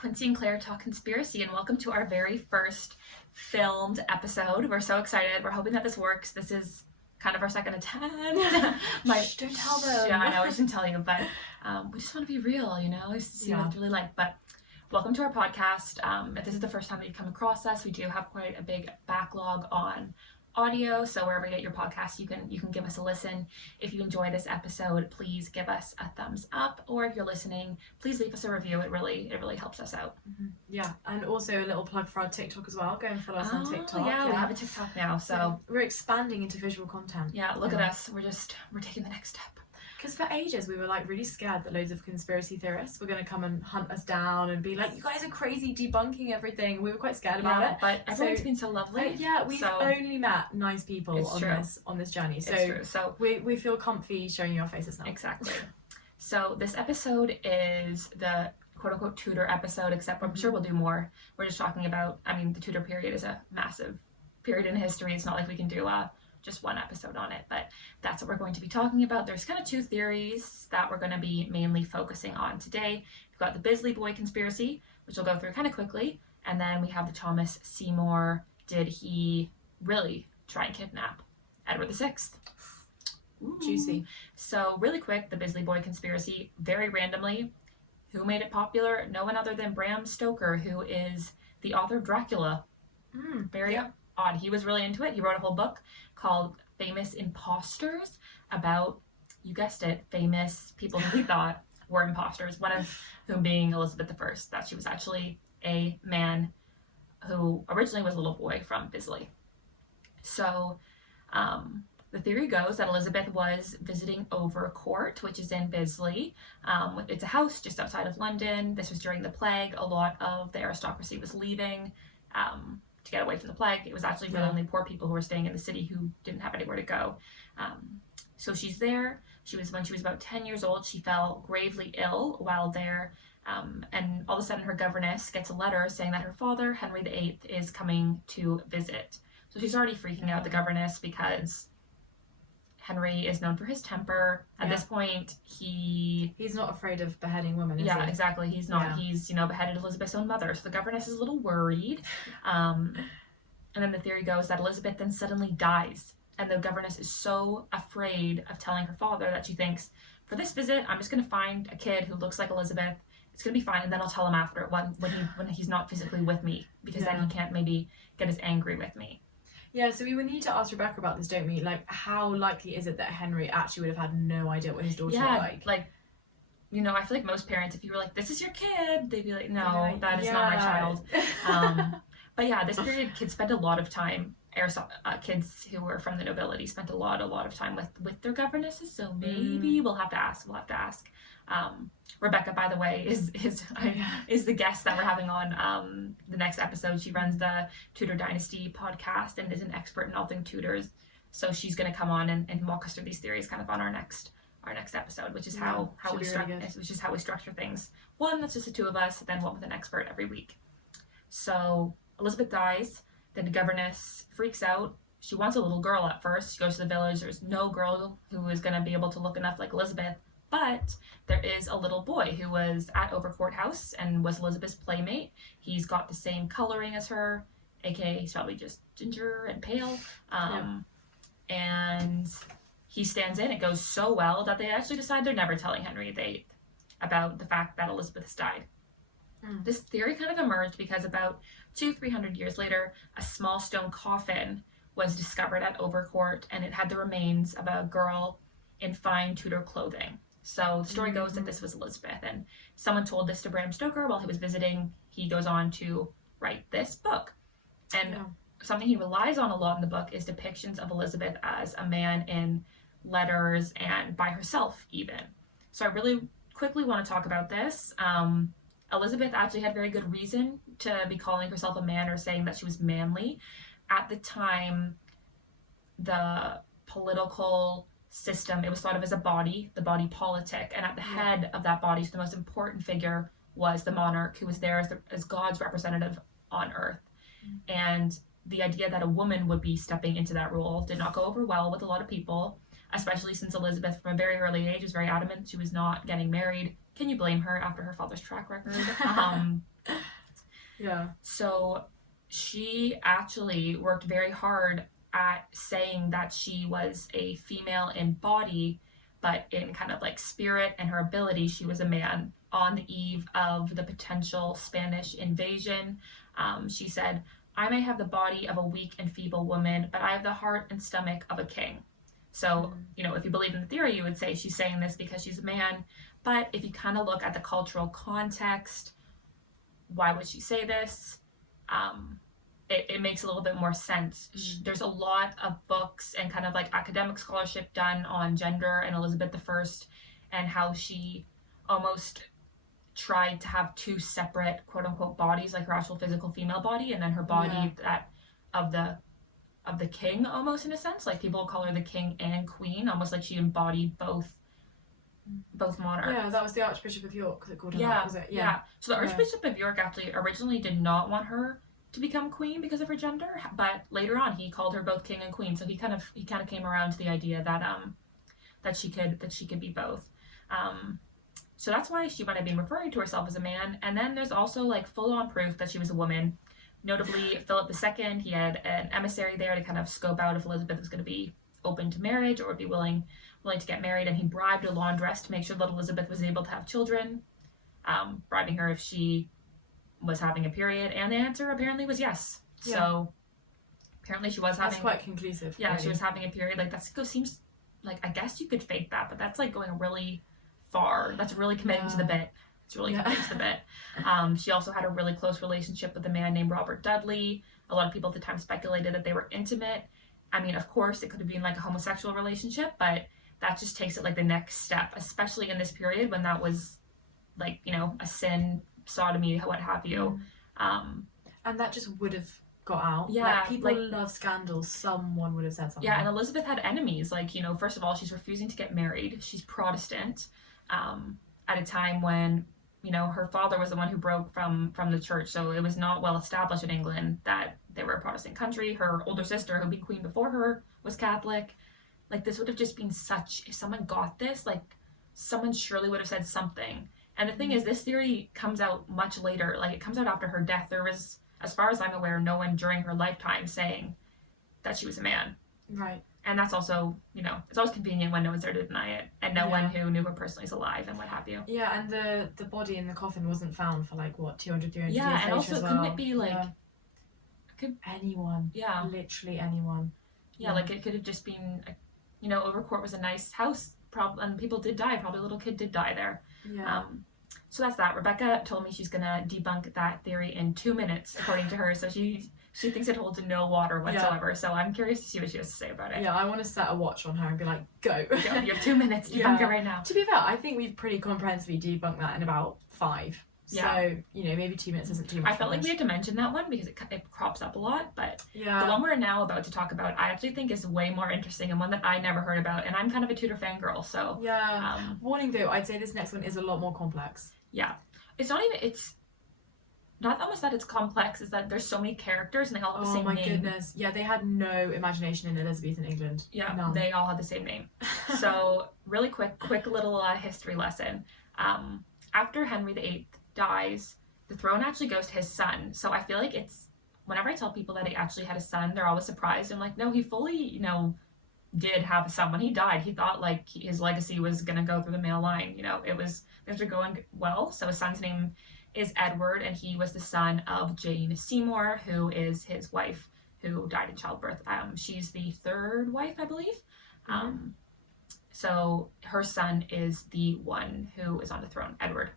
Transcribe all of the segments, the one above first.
Quincy and Claire talk conspiracy, and welcome to our very first filmed episode. We're so excited. We're hoping that this works. This is kind of our second attempt. Shh, don't tell them. Yeah, I know, we shouldn't tell you, but we just want to be real, you know, just to see what it's really like. But welcome to our podcast. If this is the first time that you've come across us, we do have quite a big backlog on audio, so wherever you get your podcast, you can give us a listen. If you enjoy this episode, please give us a thumbs up, or if you're listening, please leave us a review. It really helps us out. Yeah, and also a little plug for our TikTok as well. Go and follow us on TikTok. Yeah, we have a TikTok now, so we're expanding into visual content. Yeah, look at us. We're taking the next step. Because for ages we were like really scared that loads of conspiracy theorists were going to come and hunt us down and be like, you guys are crazy debunking everything. We were quite scared about it. But everyone's been so lovely. We've only met nice people on this journey. So, it's true. So we feel comfy showing you our faces now. Exactly. So this episode is the quote-unquote Tudor episode, except I'm sure we'll do more. We're just talking about, the Tudor period is a massive period in history. It's not like we can do just one episode on it, but that's what we're going to be talking about. There's kind of two theories that we're going to be mainly focusing on today. We've got the Bisley boy conspiracy, which we'll go through kind of quickly, and then we have the Thomas Seymour. Did he really try and kidnap Edward VI? Ooh. Juicy. So really quick, the Bisley boy conspiracy, very randomly, who made it popular? No one other than Bram Stoker, who is the author of Dracula. Very odd. He was really into it. He wrote a whole book called Famous Imposters about, you guessed it, famous people who he thought were imposters, one of whom being Elizabeth I, that she was actually a man who originally was a little boy from Bisley. So the theory goes that Elizabeth was visiting Overcourt, which is in Bisley. It's a house just outside of London. This was during the plague. A lot of the aristocracy was leaving to get away from the plague. It was actually really only poor people who were staying in the city who didn't have anywhere to go. So she's there. When she was about 10 years old, she fell gravely ill while there. And all of a sudden her governess gets a letter saying that her father, Henry VIII, is coming to visit. So she's already freaking out, the governess, because Henry is known for his temper. At this point, he's not afraid of beheading women, is he? Yeah, exactly. He's not. Yeah. He's, beheaded Elizabeth's own mother. So the governess is a little worried. And then the theory goes that Elizabeth then suddenly dies. And the governess is so afraid of telling her father that she thinks, for this visit, I'm just going to find a kid who looks like Elizabeth. It's going to be fine. And then I'll tell him after when he's not physically with me. Because then he can't maybe get as angry with me. Yeah, so we would need to ask Rebecca about this, don't we? Like, how likely is it that Henry actually would have had no idea what his daughter looked like? I feel like most parents, if you were like, this is your kid, they'd be like, no, that is not my child. But yeah, this period, kids spent a lot of time, kids who were from the nobility spent a lot of time with their governesses, so maybe we'll have to ask. Rebecca, by the way, is the guest that we're having on the next episode. She runs the Tudor Dynasty podcast and is an expert in all things Tudors. So she's going to come on and walk us through these theories kind of on our next episode, which is how we structure things. One that's just the two of us, then one with an expert every week. So Elizabeth dies. Then the governess freaks out. She wants a little girl at first. She goes to the village. There's no girl who is going to be able to look enough like Elizabeth. But there is a little boy who was at Overcourt House and was Elizabeth's playmate. He's got the same coloring as her, aka he's probably just ginger and pale. And he stands in. It goes so well that they actually decide they're never telling Henry VIII about the fact that Elizabeth has died. This theory kind of emerged because about 200-300 years later, a small stone coffin was discovered at Overcourt, and it had the remains of a girl in fine Tudor clothing. So the story goes that this was Elizabeth, and someone told this to Bram Stoker while he was visiting. He goes on to write this book. And something he relies on a lot in the book is depictions of Elizabeth as a man in letters and by herself even. So I really quickly want to talk about this. Elizabeth actually had very good reason to be calling herself a man or saying that she was manly. At the time, the political system, it was thought of as a body, the body politic, and at the head of that body, so the most important figure was the monarch, who was there as God's representative on earth. And the idea that a woman would be stepping into that role did not go over well with a lot of people, especially since Elizabeth from a very early age was very adamant she was not getting married. Can you blame her after her father's track record? Yeah. So she actually worked very hard at saying that she was a female in body, but in kind of like spirit and her ability, she was a man. On the eve of the potential Spanish invasion, she said, "I may have the body of a weak and feeble woman, but I have the heart and stomach of a king." So, if you believe in the theory, you would say she's saying this because she's a man. But if you kind of look at the cultural context, why would she say this? It makes a little bit more sense. There's a lot of books and kind of like academic scholarship done on gender and Elizabeth I and how she almost tried to have two separate quote unquote bodies, like her actual physical female body and then her body that of the king, almost, in a sense. Like, people call her the king and queen, almost like she embodied both monarchs. Yeah, that was the Archbishop of York that called her that, was it? Yeah. So the Archbishop of York actually originally did not want her to become queen because of her gender, but later on he called her both king and queen. So he kind of came around to the idea that she could be both. So that's why she might have been referring to herself as a man. And then there's also like full-on proof that she was a woman. Notably, Philip II, he had an emissary there to kind of scope out if Elizabeth was going to be open to marriage or would be willing to get married, and he bribed a laundress to make sure that Elizabeth was able to have children, bribing her if she was having a period, and the answer apparently was yes. Yeah. So apparently she was having... That's quite conclusive. Yeah, really. She was having a period. Like, that seems like, I guess you could fake that, but that's like going really far. That's really committing to the bit. It's really committing to the bit. She also had a really close relationship with a man named Robert Dudley. A lot of people at the time speculated that they were intimate. I mean, of course, it could have been like a homosexual relationship, but that just takes it like the next step, especially in this period when that was like, a sin, sodomy, what have you. And that just would have got out. Yeah. Like, people love scandals. Someone would have said something. Yeah, and Elizabeth had enemies. Like, first of all, she's refusing to get married. She's Protestant at a time when, her father was the one who broke from the church. So it was not well established in England that they were a Protestant country. Her older sister, who'd been queen before her, was Catholic. Like, this would have just been if someone got this, like, someone surely would have said something. And the thing is, this theory comes out much later. Like, it comes out after her death. There was, as far as I'm aware, no one during her lifetime saying that she was a man. Right. And that's also, it's always convenient when no one's there to deny it. And no one who knew her personally is alive and what have you. Yeah, and the body in the coffin wasn't found for, 200, 300 years later. Yeah, and also, couldn't it be, anyone. Yeah. Literally anyone. Yeah, like, it could have just been, Overcourt was a nice house, and people did die. Probably a little kid did die there. Yeah. So that's that. Rebecca told me she's going to debunk that theory in 2 minutes, according to her. So she thinks it holds no water whatsoever. Yeah. So I'm curious to see what she has to say about it. Yeah, I want to set a watch on her and be like, go. You have 2 minutes. Debunk it right now. To be fair, I think we've pretty comprehensively debunked that in about 5. Yeah. So, maybe 2 minutes isn't too much. I felt like we had to mention that one because it crops up a lot, but the one we're now about to talk about, I actually think is way more interesting and one that I never heard about, and I'm kind of a Tudor fangirl, so... Yeah. Warning though, I'd say this next one is a lot more complex. Yeah. It's not almost that it's complex, it's that there's so many characters and they all have the same name. Oh my goodness. Yeah, they had no imagination in Elizabethan England. Yeah, None. They all had the same name. So, really quick little history lesson. After Henry VIII dies, the throne actually goes to his son. So I feel like whenever I tell people that he actually had a son, they're always surprised. I'm like, no, he fully, did have a son. When he died, he thought like his legacy was going to go through the male line. Things were going well. So his son's name is Edward, and he was the son of Jane Seymour, who is his wife, who died in childbirth. She's the third wife, I believe. So her son is the one who is on the throne, Edward.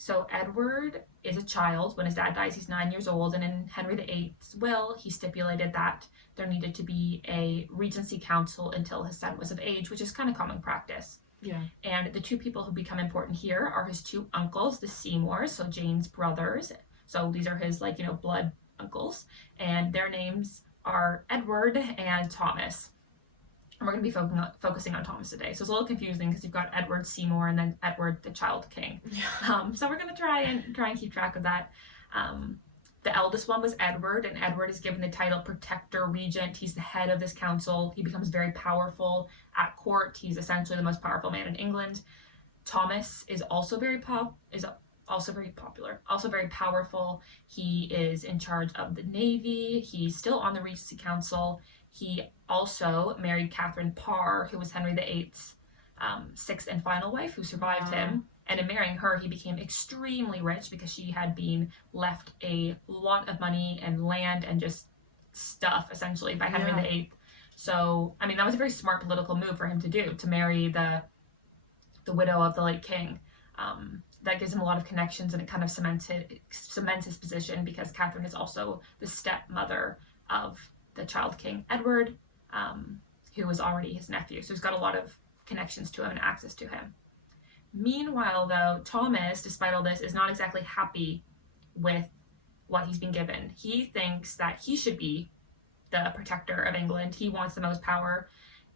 So Edward is a child. When his dad dies, he's 9 years old, and in Henry VIII's will, he stipulated that there needed to be a regency council until his son was of age, which is kind of common practice. Yeah. And the two people who become important here are his two uncles, the Seymours, so Jane's brothers. So these are his, blood uncles. And their names are Edward and Thomas. And we're going to be focusing on Thomas today. So it's a little confusing because you've got Edward Seymour and then Edward the Child King. Yeah. So we're going to try and keep track of that. The eldest one was Edward, and Edward is given the title Protector Regent. He's the head of this council. He becomes very powerful at court. He's essentially the most powerful man in England. Thomas is also very also very popular, also very powerful. He is in charge of the Navy. He's still on the Regency Council. He also married Catherine Parr, who was Henry VIII's sixth and final wife, who survived him. And in marrying her, he became extremely rich because she had been left a lot of money and land and just stuff, essentially, by Henry VIII. So, I mean, that was a very smart political move for him to do, to marry the widow of the late king. That gives him a lot of connections, and it kind of cements his position, because Catherine is also the stepmother of the child king Edward, who was already his nephew. So he's got a lot of connections to him and access to him. Meanwhile, though, Thomas, despite all this, is not exactly happy with what he's been given. He thinks that he should be the protector of England. He wants the most power.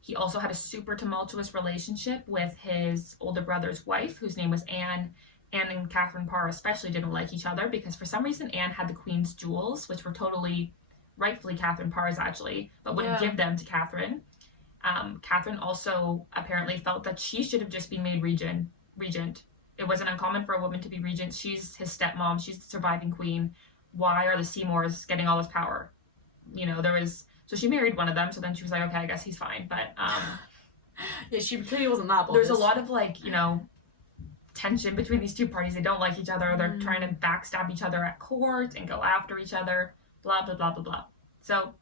He also had a super tumultuous relationship with his older brother's wife, whose name was Anne. Anne and Catherine Parr especially didn't like each other because for some reason Anne had the Queen's jewels, which were totally, rightfully Catherine Parr's actually, but wouldn't give them to Catherine. Catherine also apparently felt that she should have just been made regent. It wasn't uncommon for a woman to be regent. She's his stepmom. She's the surviving queen. Why are the Seymours getting all this power? You know, so she married one of them, so then she was like, okay, I guess he's fine. But yeah, she clearly wasn't that bothered. There's a lot of tension between these two parties. They don't like each other. They're trying to backstab each other at court and go after each other, blah, blah, blah, blah, blah. So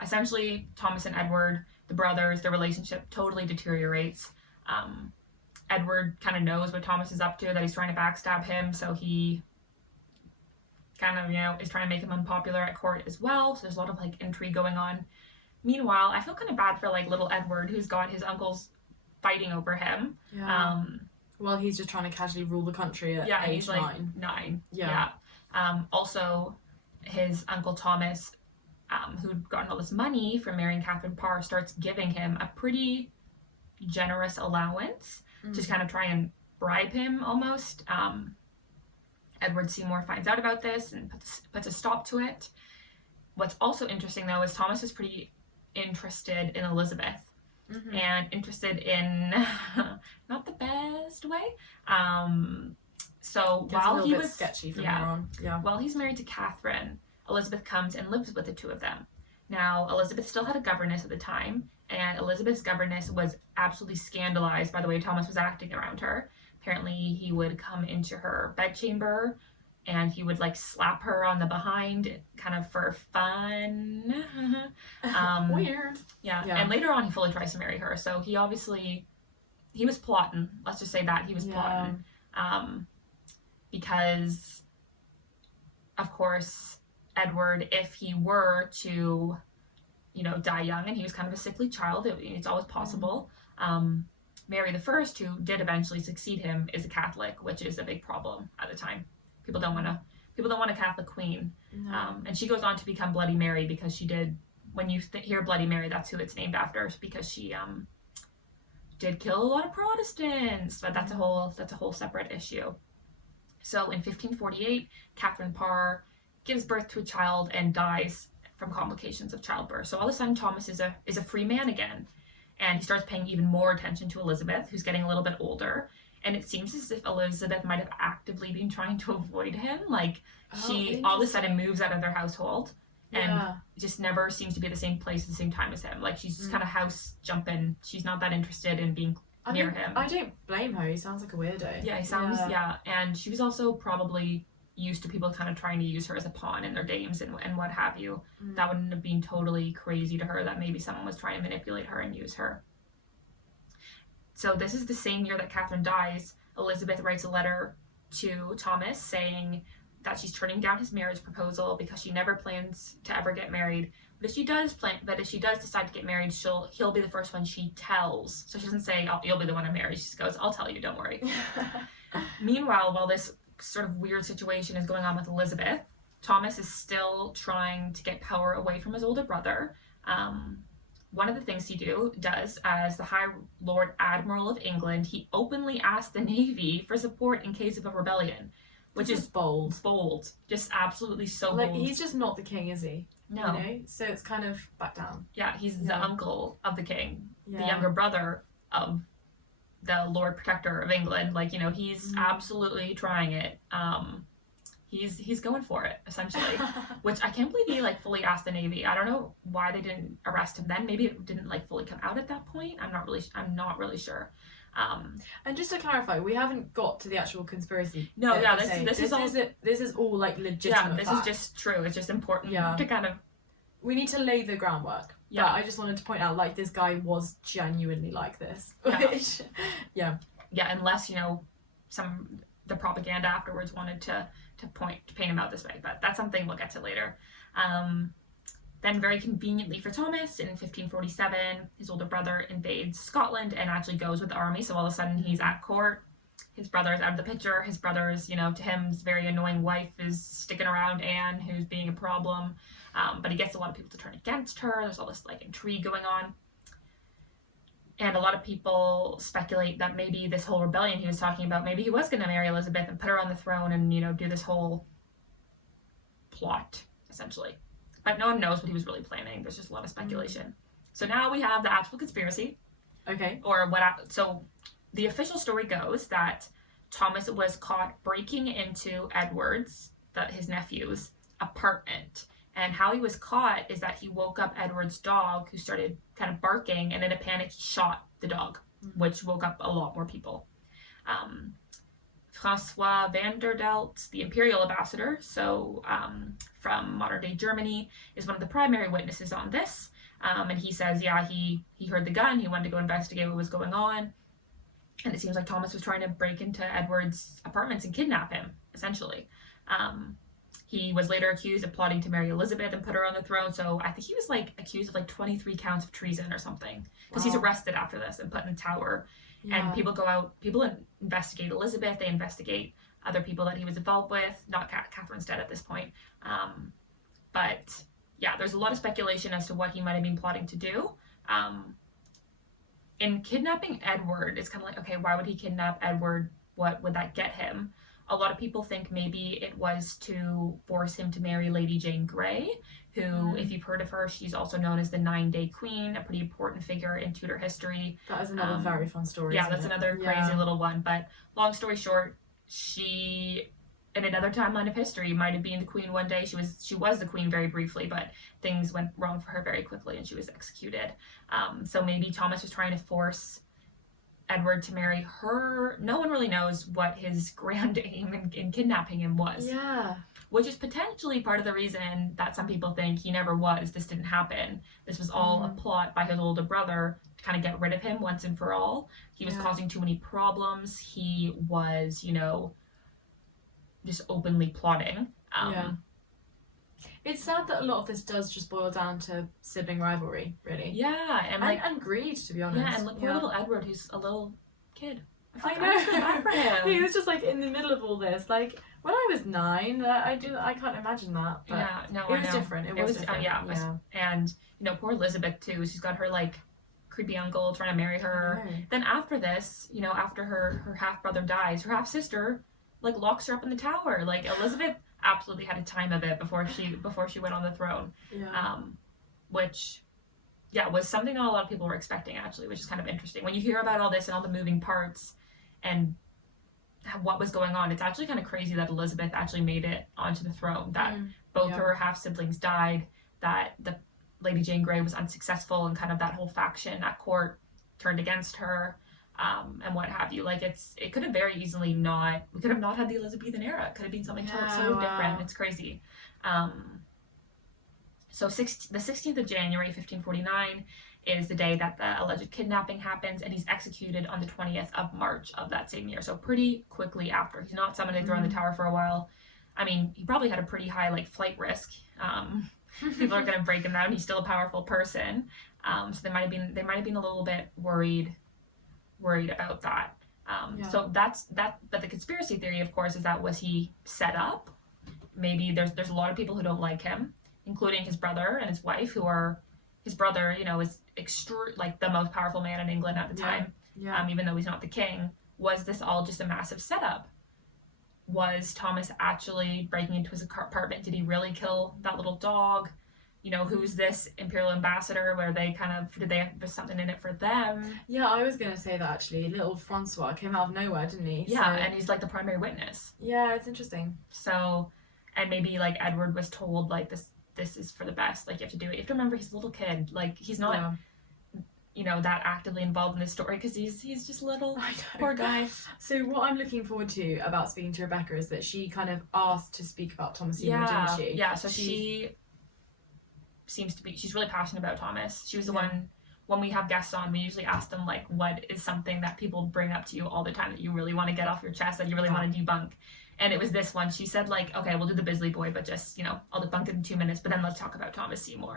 essentially, Thomas and Edward, the brothers, their relationship totally deteriorates. Edward kind of knows what Thomas is up to, that he's trying to backstab him, so he kind of, is trying to make him unpopular at court as well. So there's a lot of intrigue going on. Meanwhile, I feel kind of bad for little Edward, who's got his uncles fighting over him. Yeah. Well, he's just trying to casually rule the country at age 9. 9. Yeah. Also, his uncle Thomas, who'd gotten all this money from marrying Catherine Parr, starts giving him a pretty generous allowance to kind of try and bribe him almost. Edward Seymour finds out about this and puts a stop to it. What's also interesting, though, is Thomas is pretty interested in Elizabeth. And interested in not the best way. So while he was sketchy from there on. While he's married to Catherine, Elizabeth comes and lives with the two of them. Now, Elizabeth still had a governess at the time, and Elizabeth's governess was absolutely scandalized by the way Thomas was acting around her. Apparently, he would come into her bedchamber and he would slap her on the behind, kind of for fun. Weird. Yeah. And later on, he fully tries to marry her. So he was plotting. Let's just say that he was plotting. Because, of course, Edward, if he were to, die young, and he was kind of a sickly child, it's always possible. Mary the First, who did eventually succeed him, is a Catholic, which is a big problem at the time. People don't want a Catholic queen. No. And she goes on to become Bloody Mary because she did, when you hear Bloody Mary, that's who it's named after, because she did kill a lot of Protestants. But that's a whole separate issue. So in 1548, Catherine Parr gives birth to a child and dies from complications of childbirth. So all of a sudden, Thomas is a free man again. And he starts paying even more attention to Elizabeth, who's getting a little bit older. And it seems as if Elizabeth might have actively been trying to avoid him. She all of a sudden moves out of their household and just never seems to be at the same place at the same time as him. She's just kind of house jumping. She's not that interested in being near him. I don't blame her. He sounds like a weirdo. Yeah, he sounds, And she was also probably used to people kind of trying to use her as a pawn in their games and what have you. That wouldn't have been totally crazy to her that maybe someone was trying to manipulate her and use her. So this is the same year that Catherine dies. Elizabeth writes a letter to Thomas saying that she's turning down his marriage proposal because she never plans to ever get married. But if she does decide to get married, he'll be the first one she tells. So she doesn't say, you'll be the one I marry. She just goes, I'll tell you, don't worry. Meanwhile, while this sort of weird situation is going on with Elizabeth, Thomas is still trying to get power away from his older brother. One of the things he does as the High Lord Admiral of England, he openly asked the Navy for support in case of a rebellion, which is bold. Just absolutely so bold. He's just not the king, is he? No. So it's kind of back down. Yeah, he's the uncle of the king, the younger brother of the Lord Protector of England. Like, you know, he's absolutely trying it. He's going for it, essentially. Which I can't believe he like fully asked the Navy. I don't know why they didn't arrest him then. Maybe it didn't like fully come out at that point. I'm not really sure. And just to clarify, we haven't got to the actual conspiracy. No, yeah, this is all like legitimate. Yeah, this fact. is just true. It's just important to kind of. We need to lay the groundwork. Yeah, but I just wanted to point out, like, this guy was genuinely like this. Yeah. Yeah, unless, you know, the propaganda afterwards wanted to paint him out this way, but that's something we'll get to later. Then, very conveniently for Thomas, in 1547, his older brother invades Scotland and actually goes with the army. So all of a sudden, he's at court. His brother's out of the picture. His brother's, you know, to him, his very annoying wife is sticking around Anne, who's being a problem. But he gets a lot of people to turn against her. There's all this like intrigue going on. And a lot of people speculate that maybe this whole rebellion he was talking about, maybe he was going to marry Elizabeth and put her on the throne and, you know, do this whole plot, essentially. But no one knows what he was really planning. There's just a lot of speculation. So now we have the actual conspiracy. Okay. So the official story goes that Thomas was caught breaking into his nephew's apartment. And how he was caught is that he woke up Edward's dog, who started kind of barking, and in a panic he shot the dog, which woke up a lot more people. Francois Vanderdelt, the imperial ambassador, from modern-day Germany, is one of the primary witnesses on this. And he says, he heard the gun, he wanted to go investigate what was going on. And it seems like Thomas was trying to break into Edward's apartments and kidnap him, essentially. He was later accused of plotting to marry Elizabeth and put her on the throne. So I think he was like accused of like 23 counts of treason or something. Because he's arrested after this and put in the tower. Yeah. And people investigate Elizabeth. They investigate other people that he was involved with. Not Catherine's dead at this point. But yeah, there's a lot of speculation as to what he might have been plotting to do. In kidnapping Edward, it's kind of like, okay, why would he kidnap Edward? What would that get him? A lot of people think maybe it was to force him to marry Lady Jane Grey, who, if you've heard of her, she's also known as the 9-Day Queen, a pretty important figure in Tudor history. That is another very fun story. Yeah, that's another crazy little one. But long story short, she, in another timeline of history, might have been the queen one day. She was the queen very briefly, but things went wrong for her very quickly and she was executed. So maybe Thomas was trying to force Edward to marry her. No one really knows what his grand aim in kidnapping him was. Yeah. Which is potentially part of the reason that some people think he never was. This didn't happen. This was all a plot by his older brother to kind of get rid of him once and for all. He was causing too many problems. He was, just openly plotting. It's sad that a lot of this does just boil down to sibling rivalry, really. Yeah, and greed, to be honest. Yeah, and poor little Edward, who's a little kid. I know. He was just like in the middle of all this. Like when I was 9, I can't imagine that. But it was different. It was different. And poor Elizabeth too. She's got her like creepy uncle trying to marry her. Then after this, after her half brother dies, her half sister like locks her up in the tower. Like Elizabeth absolutely had a time of it before she went on the throne. Which was something that a lot of people were expecting, actually, which is kind of interesting. When you hear about all this and all the moving parts and what was going on, it's actually kind of crazy that Elizabeth actually made it onto the throne, that both her half-siblings died, that the Lady Jane Grey was unsuccessful, and kind of that whole faction at court turned against her, and what have you. Like, it could have very easily we could have not had the Elizabethan era. It could have been something so different. It's crazy. So the 16th of January, 1549, is the day that the alleged kidnapping happens, and he's executed on the 20th of March of that same year. So pretty quickly after. He's not summoned to throw in the tower for a while. I mean, he probably had a pretty high flight risk. People are going to break him down. He's still a powerful person. So they might have been a little bit worried about that. So but the conspiracy theory, of course, is that was he set up? Maybe there's a lot of people who don't like him, including his brother and his wife, his brother, is the most powerful man in England at the time. Even though he's not the king. Was this all just a massive setup? Was Thomas actually breaking into his apartment? Did he really kill that little dog? you know, who's this imperial ambassador, where they kind of, did they have something in it for them? Yeah, I was going to say that actually. Little Francois came out of nowhere, didn't he? Yeah, So, and he's like the primary witness. yeah, it's interesting. So, and maybe like Edward was told like this is for the best, like you have to do it. You have to remember he's a little kid, like he's not, Yeah. you know, that actively involved in this story because he's just little. I know. Poor guy. So what I'm looking forward to about speaking to Rebecca is that she kind of asked to speak about Thomas Seymour, Yeah, didn't she? yeah. So she seems to be, she's really passionate about Thomas. She was the one, when we have guests on, we usually ask them like, what is something that people bring up to you all the time that you really want to get off your chest, that you really want to debunk? And it was this one. She said like, okay, we'll do the Bisley boy, but just, you know, I'll debunk it in 2 minutes, but then let's talk about Thomas Seymour.